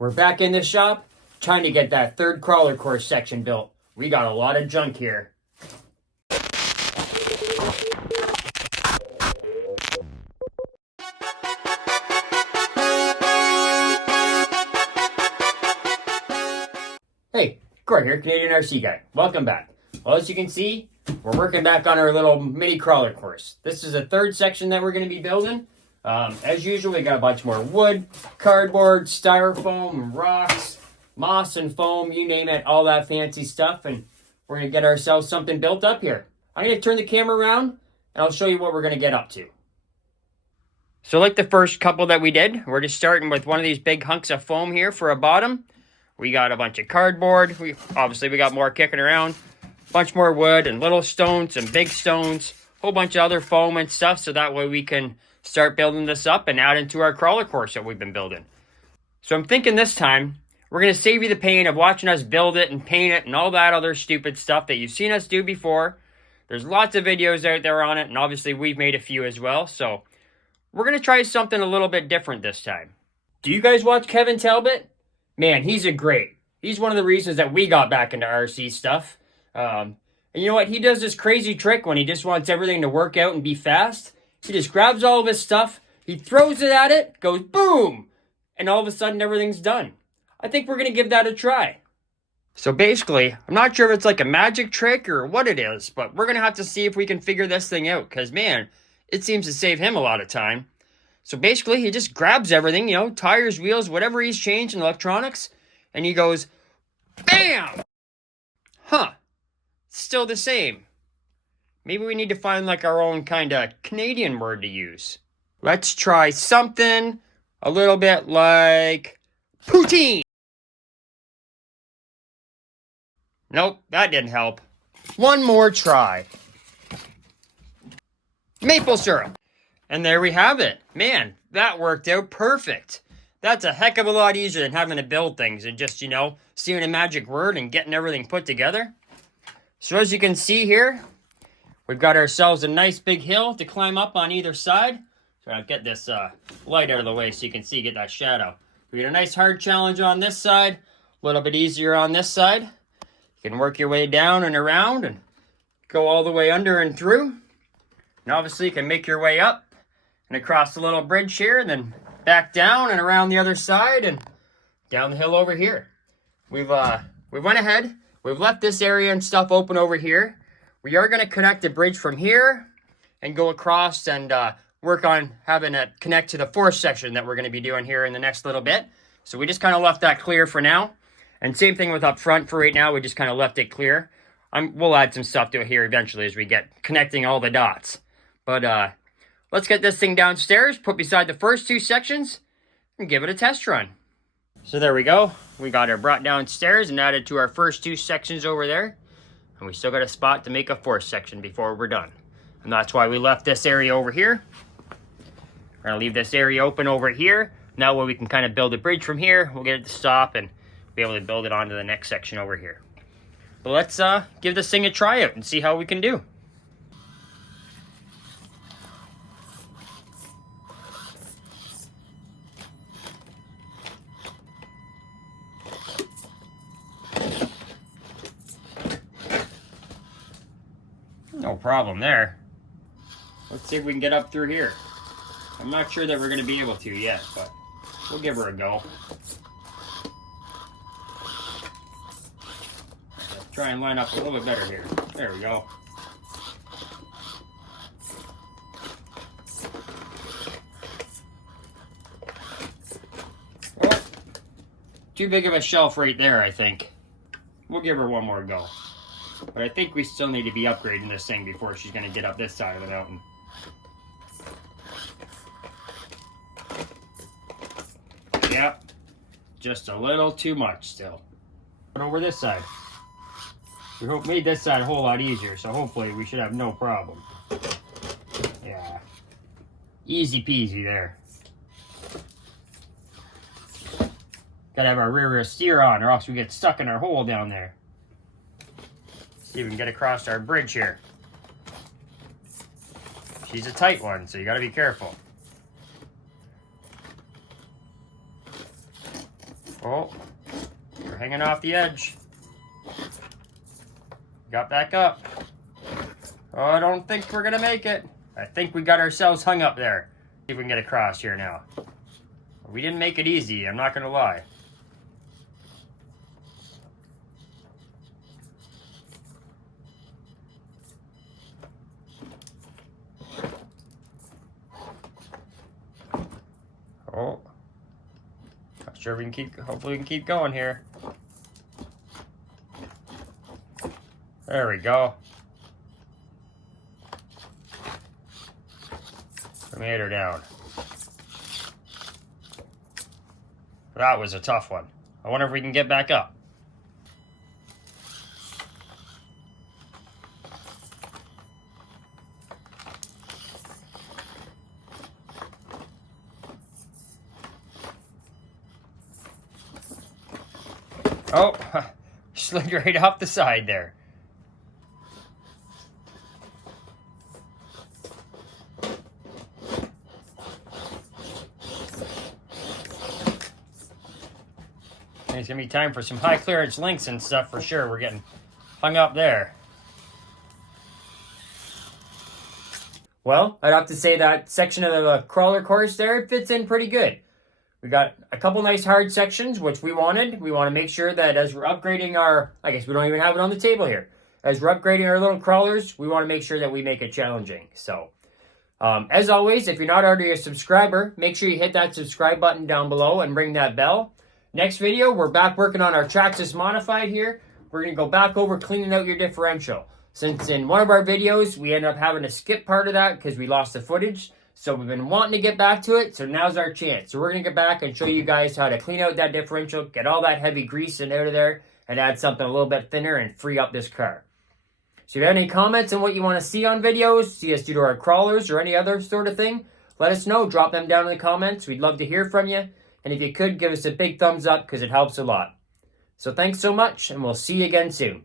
We're back in the shop, trying to get that third crawler course section built. We got a lot of junk here. Hey, Gord here, Canadian RC guy. Welcome back. Well, as you can see, we're working back on our little mini crawler course. This is the third section that we're going to be building. As usual, we got a bunch more wood, cardboard, styrofoam, rocks, moss and foam, you name it, all that fancy stuff. And we're going to get ourselves something built up here. I'm going to turn the camera around and I'll show you what we're going to get up to. So like the first couple that we did, we're just starting with one of these big hunks of foam here for a bottom. We got a bunch of cardboard. We got more kicking around. A bunch more wood and little stones and big stones. A whole bunch of other foam and stuff so that way we can start building this up and add into our crawler course that we've been building. So I'm thinking this time, we're going to save you the pain of watching us build it and paint it and all that other stupid stuff that you've seen us do before. There's lots of videos out there on it, and obviously we've made a few as well. So we're going to try something a little bit different this time. Do you guys watch Kevin Talbot? Man, he's he's one of the reasons that we got back into RC stuff. And you know what? He does this crazy trick when he just wants everything to work out and be fast. He just grabs all of his stuff, he throws it at it, goes boom, and all of a sudden everything's done. I think we're going to give that a try. So basically, I'm not sure if it's like a magic trick or what it is, but we're going to have to see if we can figure this thing out, because man, it seems to save him a lot of time. So basically, he just grabs everything, you know, tires, wheels, whatever he's changed in electronics, and he goes, BAM! Huh, still the same. Maybe we need to find like our own kind of Canadian word to use. Let's try something a little bit like poutine. Nope, that didn't help. One more try. Maple syrup. And there we have it. Man, that worked out perfect. That's a heck of a lot easier than having to build things and just, you know, seeing a magic word and getting everything put together. So as you can see here, we've got ourselves a nice big hill to climb up on either side. So I'll get this light out of the way so you can see, get that shadow. We got a nice hard challenge on this side, a little bit easier on this side. You can work your way down and around and go all the way under and through. And obviously you can make your way up and across the little bridge here and then back down and around the other side and down the hill over here. We went ahead, we've left this area and stuff open over here. We are going to connect the bridge from here and go across and work on having it connect to the fourth section that we're going to be doing here in the next little bit. So we just kind of left that clear for now. And same thing with up front for right now. We just kind of left it clear. We'll add some stuff to it here eventually as we get connecting all the dots. But let's get this thing downstairs, put beside the first two sections, and give it a test run. So there we go. We got her brought downstairs and added to our first two sections over there. And we still got a spot to make a fourth section before we're done. And that's why we left this area over here. We're going to leave this area open over here. Now where we can kind of build a bridge from here, we'll get it to stop and be able to build it onto the next section over here. But let's give this thing a try out and see how we can do. No problem there. Let's see if we can get up through here. I'm not sure that we're going to be able to yet, but we'll give her a go. Let's try and line up a little bit better here. There we go. Well, too big of a shelf right there, I think. We'll give her one more go. But I think we still need to be upgrading this thing before she's going to get up this side of the mountain. Yep, just a little too much still. But over this side. We made this side a whole lot easier, so hopefully we should have no problem. Yeah, easy peasy there. Gotta have our rear steer on or else we get stuck in our hole down there. See if we can get across our bridge here. She's a tight one, so you gotta be careful. Oh, we're hanging off the edge. Got back up. Oh, I don't think we're gonna make it. I think we got ourselves hung up there. See if we can get across here now. We didn't make it easy, I'm not gonna lie. Oh, not sure we can keep, hopefully we can keep going here. There we go. We made her down. That was a tough one. I wonder if we can get back up. Oh, slid right off the side there. It's gonna be time for some high clearance links and stuff for sure. We're getting hung up there. Well, I'd have to say that section of the crawler course there fits in pretty good. We got a couple nice hard sections, which we wanted. We want to make sure that as we're upgrading our, I guess we don't even have it on the table here. As we're upgrading our little crawlers, we want to make sure that we make it challenging. So, as always, if you're not already a subscriber, make sure you hit that subscribe button down below and ring that bell. Next video, we're back working on our Traxxas Modified here. We're going to go back over cleaning out your differential. Since in one of our videos, we ended up having to skip part of that because we lost the footage. So we've been wanting to get back to it, so now's our chance. So we're going to get back and show you guys how to clean out that differential, get all that heavy grease and out of there, and add something a little bit thinner and free up this car. So if you have any comments on what you want to see on videos, see us do to our crawlers or any other sort of thing, let us know. Drop them down in the comments. We'd love to hear from you. And if you could, give us a big thumbs up because it helps a lot. So thanks so much, and we'll see you again soon.